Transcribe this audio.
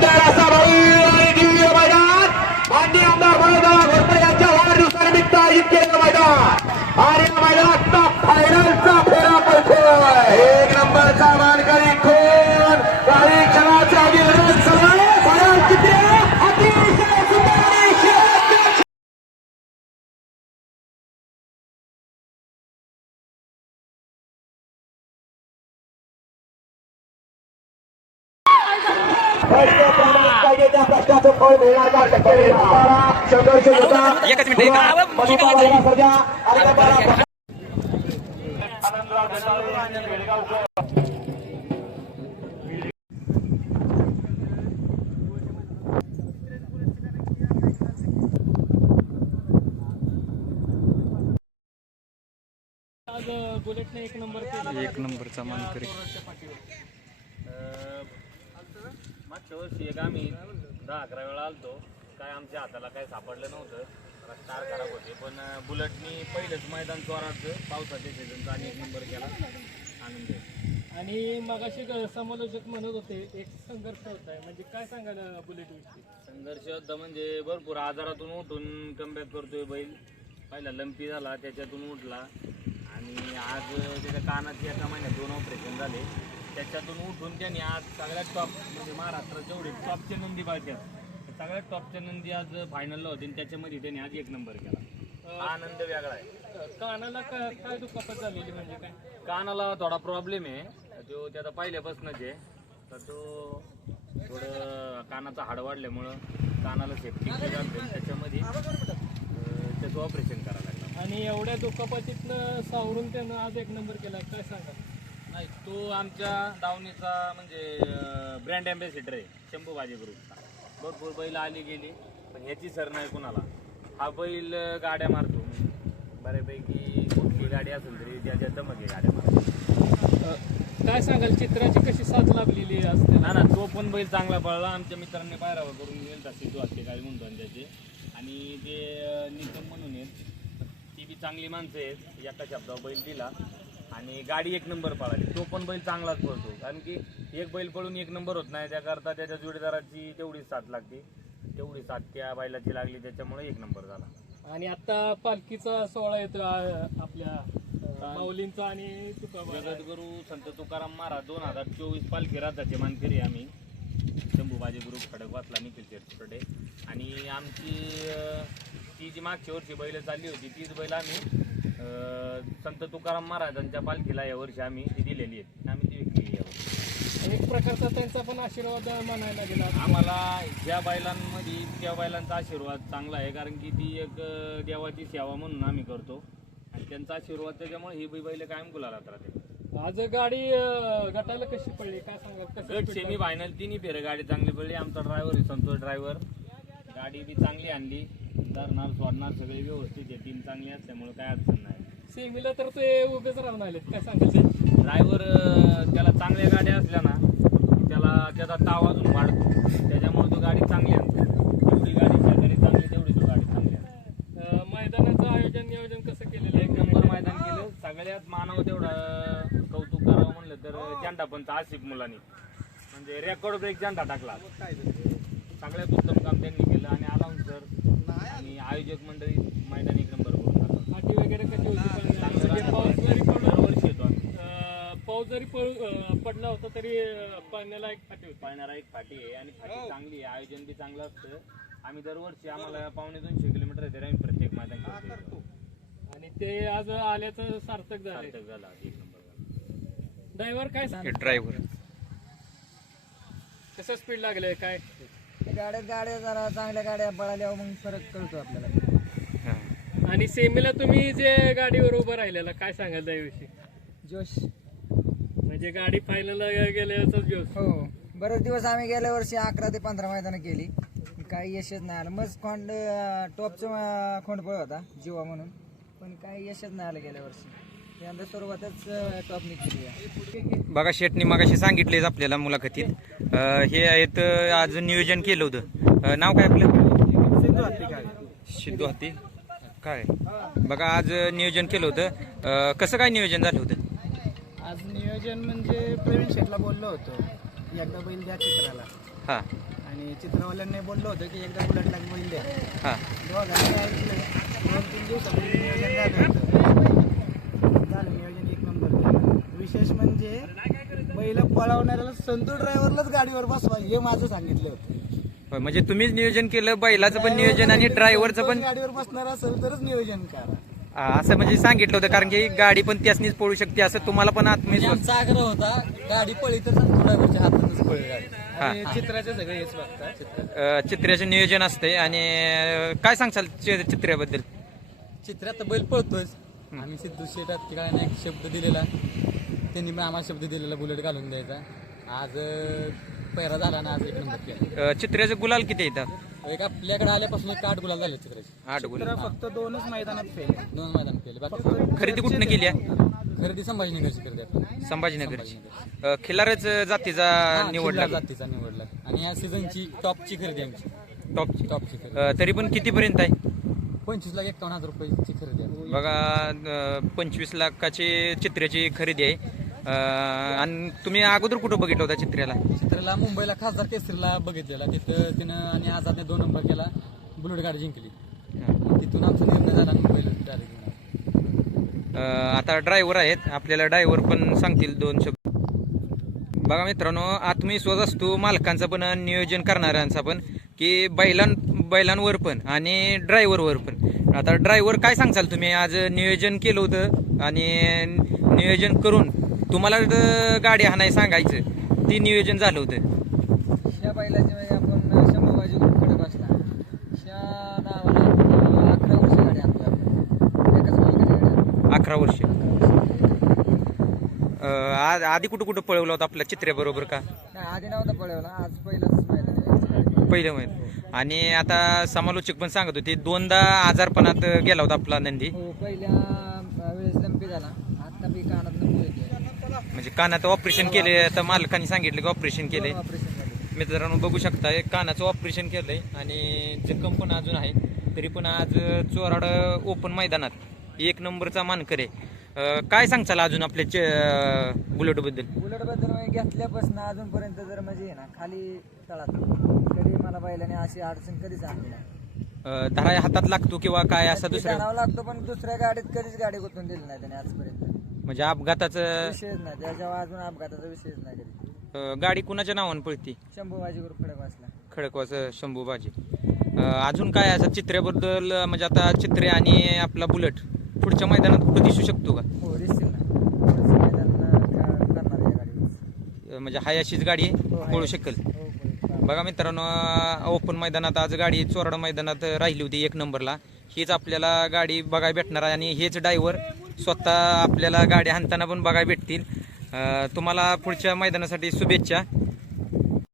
Mandara त्या प्रश्नाचं फळ मिळणार संघर्ष होता आज बुलेटने नंबर एक नंबरचा मानकरी. मागच्या वर्षी एक आम्ही दहा अकरा वेळा आलतो. काय आमच्या हाताला काय सापडलं नव्हतं. स्टार खराब होते. पण बुलेटनी पहिलंच मैदान चोराचं पावसाच्या सीझनचा आणि एक नंबर केला. आनंद. आणि मगाशी ग- समालोचक म्हणत होते एक संघर्ष होत आहे म्हणजे काय सांगाल बुलेट विषयी? संघर्ष होता म्हणजे भरपूर आजारातून उठून कमबॅक करतोय बैल. पहिला लंपी झाला त्याच्यातून उठला. आणि आज त्याच्या कानाची एका महिन्यात दोन ऑपरेशन झाले. त्याच्यातून उठून त्यांनी आज सगळ्यात टॉप म्हणजे महाराष्ट्रात जेवढे टॉपचे नंदी पाहिजेत सगळ्यात टॉपच्या नंदी आज फायनलला होते आणि त्याच्यामध्ये त्यांनी आज एक नंबर केला. आनंद वेगळा आहे. कानाला काय काय दुखापत झालेली म्हणजे काय? कानाला थोडा प्रॉब्लेम आहे. तो त्याचा पहिल्यापासूनच आहे. तर तो थोडं कानाचा हाड वाढल्यामुळं कानाला सेफ्टी त्याच्यामध्ये त्याचं ऑपरेशन करावं लागलं. आणि एवढ्या दुखापतीतनं सावरून त्यानं आज एक नंबर केला. काय सांगाल? नाही तो आमच्या दावणीचा म्हणजे ब्रँड अँबॅसिडर आहे शंभू भाजी ग्रुपचा भरपूर बैल आली गेली पण ह्याची सर नाही कोणाला. हा बैल गाड्या मारतो. बऱ्यापैकी कुठली गाडी असेल तरी त्याच्या दमक आहे गाड्या मारतो. काय सांगाल चित्राची कशी साथ लाभलेली असते ना ना तो पण बैल चांगला पळला. आमच्या मित्रांनी पायरावा करून गेलता सिद्धू काय म्हणतो आणि त्याचे. आणि अं, निकम म्हणून आहेत ती बी चांगली माणसं आहेत. एका शब्दावर बैल दिला. आणि गाडी एक नंबर पळाली. तो पण बैल चांगलाच पळतो. कारण की एक बैल पळून एक नंबर होत नाही. त्याकरता त्याच्या जोडीदाराची तेवढीच साथ लागते. तेवढी साथ त्या बैलाची लागली त्याच्यामुळे एक नंबर झाला. आणि आता पालखीचा सोहळा येतो आ, आपल्या अ, माऊलींचा आणि जगद्गुरू संत तुकाराम महाराज दोन हजार चोवीस पालखी राजाचे मानकरी आम्ही. शंभूबाजी ग्रुप खडक वाचला निखिल शेटकडे आणि आमची अं, ती जी मागच्या वर्षी बैल चालली होती तीच बैल आम्ही संत तुकाराम महाराजांच्या पालखीला यावर्षी आम्ही ती दिलेली आहे. आम्ही ती विकली यावर्षी एक प्रकारचा त्यांचा पण आशीर्वाद म्हणायला गेला. आम्हाला ज्या बैलांमध्ये त्या बैलांचा आशीर्वाद चांगला आहे कारण की ती एक देवाची सेवा म्हणून आम्ही करतो. आणि त्यांचा आशीर्वाद त्याच्यामुळे ही बैल कायम गुलालात राहते. आज गाडी अ, गटाला कशी पडली? काय कसं गट सेमी फायनल तिन्ही फेरे गाडी चांगली पडली. आमचा ड्रायव्हर संतोष ड्रायव्हर गाडी बी चांगली आणली. धरणार सोडणार सगळे व्यवस्थित आहे. टीम चांगली असल्यामुळे काय अडचण नाही. सेमीला तर ते उभेच राहून आलेत. काय सांगाल ड्रायव्हर त्याला चांगल्या गाड्या असल्या ना त्याला त्याचा ताव अजून वाढतो. त्याच्यामुळे तो गाडी चांगली आणतो जेवढी गाडी शेजारी चांगली तेवढी तो गाडी चांगली आणतो मैदानाचं आयोजन नियोजन कसं केलेलं एक नंबर मैदान केलं. सगळ्यात मानव तेवढं कौतुक करावं म्हणलं तर झेंडा पंच आसिफ मुलांनी. म्हणजे रेकॉर्ड ब्रेक झेंडा टाकला. सगळ्यात उत्तम काम त्यांनी केलं. आणि अलाउन्सर आणि आयोजक मंडळी मैदान नंबर करून टाकलं. फाटी वगैरे कशी होती पण चांगलं म्हणजे पाऊस जरी राहिलं. पडला दरवर्षी येतो आम्ही अ, पडला होता तरी पाण्याला एक फाटी होती. पाहणारा एक फाटी आहे आणि फाटी चांगली आहे. आयोजन बी चांगलं असतं. आम्ही दरवर्षी आम्हाला पावणे दोनशे किलोमीटर आहे तरी आम्ही प्रत्येक मैदान करतो. आणि ते आज आल्याचं सार्थक झालं सार्थक झाला. एक नंबर झाला. ड्रायव्हर काय सांग? ड्रायव्हर. कसं स्पीड लागलंय? काय? गाड्या गाड्या जरा चांगल्या गाड्या पळाल्यावर मग फरक कळतो आपल्याला. आणि सेमीला तुम्ही जे गाडीवर उभं राहिलेला काय सांगाल त्याविषयी? जोश. म्हणजे गाडी फायनलला गेल्याचाच जोश हो. बरेच दिवस आम्ही गेल्या वर्षी अकरा ते पंधरा मैदानं केली. काही यशच नाही आलं. मग खोंड टॉपचं खोंडपळ होता जिवा म्हणून. पण काही यशच नाही आलं गेल्या वर्षी. यंदा सुरुवातच टॉपनी केली आहे. बघा शेटनी मगाशी सांगितलेच आपल्याला मुलाखतीत. अं, हे आहेत अं, आज नियोजन केलं होतं. अं, नाव काय आपलं? सिद्धू हत्ती. काय? बघा आज नियोजन केलं होतं. अं, कसं काय नियोजन झालं होतं? आज नियोजन म्हणजे प्रवीण शेठला बोललो होतो एकदा बैल द्या चित्राला. हां. आणि चित्रवाल्यांनी बोललो होतं की एकदा बुलेटला बैल द्या. हां. दोघांनी ऐकलं. दोन तीन दिवसापूर्वी नियोजन झालं होतं. झालं नियोजन एक नंबर विशेष म्हणजे बैल पळवणाऱ्याला संतू ड्रायव्हरलाच गाडीवर बसवा हे माझं सांगितलं होतं. होय, म्हणजे तुम्हीच नियोजन केलं बैलाचं पण नियोजन आणि ड्रायव्हरचं पण गाडीवर बसणार असेल तरच नियोजन करा. असं म्हणजे सांगितलं होतं कारण की गाडी पण त्यासनीच पळू शकते असं तुम्हाला पण आत्मविश्वास आमचा आग्रह होता गाडी पळी तर ड्रायव्हरच्या हातातच पळी गाडी. हा. आणि चित्राचे सगळे हेच बघतात चित्र अं, चित्र्याचं नियोजन असतंय आणि अं, काय सांगचाल चि- चित्र्याबद्दल चित्रात बैल पळतोय. आम्ही सिद्धू शेटात ठिकाणी एक शब्द दिलेला. त्यांनी पण आम्हाला शब्द दिलेला बुलेट घालून द्यायचा. आज अं, पहिरा झाला ना आज एक नंबर केला अं, चित्र्याचं गुलाल किती येतात एक आपल्याकडे आल्यापासून एक आठ गुलाल झाले चित्राचे. आठ गुलाल. फक्त दोनच मैदानात फेल दोन मैदान केले बाकी खरेदी कुठनं केली आहे? खरेदी संभाजीनगरची खरेदी आपण. संभाजीनगरची. अं, खिलारच जातीचा निवडला. जातीचा निवडला. आणि या सीझनची टॉपची खरेदी आमची. टॉपची टॉपची खरेदी. तरी पण कितीपर्यंत आहे? पंचवीस लाख एकावन्न हजार रुपयाची खरेदी आहे. बघा अं, पंचवीस लाखाची चित्र्याची खरेदी आहे. आणि तुम्ही अगोदर कुठं बघितलं होता चित्र्याला चित्राला मुंबईला खासदार केसरीला बघितलेला. तिथं तिनं आणि आझादने दोन नंबर केला बुलेट गाडी जिंकली तिथून आमचा निर्णय झाला मुंबईला डायरेक्ट आता ड्रायव्हर आहेत. आपल्याला ड्रायव्हर पण सांगतील दोन शब्द. बघा मित्रांनो आत्मविश्वास असतो मालकांचा पण नियोजन करणाऱ्यांचा पण की बैलां बैलांवर पण आणि ड्रायव्हरवर पण. आता ड्रायव्हर काय सांगचाल तुम्ही? आज नियोजन केलं होतं आणि नियोजन करून तुम्हाला गाडी हाणाय सांगायचं. ती नियोजन झालं होतं. म्हणजे आपण शंभूबाजी बसला. नावाला अकरा वर्ष गाडी एकाच अकरा वर्ष. आधी कुठं कुठं पळवलं होतं आपल्या चित्र्याबरोबर का? नाही आधी नव्हता पळवला. आज आहे. पहिलं महिन आणि आता समालोचक पण सांगत होते दोनदा आजारपणात गेला होता आपला नंदी. हो पहिल्या वेळेस लंपी झाला. आता बी कानात म्हणजे कानाचं ऑपरेशन केले तर मालकाने सांगितलं की ऑपरेशन केलंय. ऑपरेशनमध्ये मित्रांनो बघू शकताय कानाचं ऑपरेशन केलंय आणि जखम पण अजून आहे. तरी पण आज चोराड ओपन मैदानात. एक नंबरचा मानकर आहे. काय सांगचाल अजून आपल्या बुलेटबद्दल बुलेटबद्दल घेतल्यापासून अजूनपर्यंत जर म्हणजे ना खाली तळात. कधी मला बैलाने अशी अडचण कधीच आणली नाही. अं, धराय हातात लागतो किंवा काय असा दुसरा लागतो पण दुसऱ्या गाडीत कधीच गाडी गुंतवून दिली नाही त्याने आजपर्यंत. म्हणजे अपघाताचं विषयच नाही. त्याच्यावर अजून अपघाताचा विषयच नाही कधी. अं, गाडी कुणाच्या नावानं पळती? शंभू कडे बसला खडकवाचं शंभूबाजी. अं, अजून काय असं चित्र्याबद्दल अं, म्हणजे आता चित्रे आणि आपला बुलेट पुढच्या मैदानात कुठं दिसू शकतो का? हो दिसतील ना. पुढचं मैदान, अं, क- करणार या गाडीवर. अं, म्हणजे हाय अशीच गाडी हो, पळू. शकेल. हो हो. बघा मित्रांनो ओपन मैदानात आज गाडी चोराड मैदानात राहिली होती एक नंबरला. हीच आपल्याला गाडी बघायला भेटणार आहे आणि हेच ड्रायव्हर स्वतः आपल्याला गाडी हाणताना पण बघायला भेटतील. तुम्हाला पुढच्या मैदानासाठी शुभेच्छा.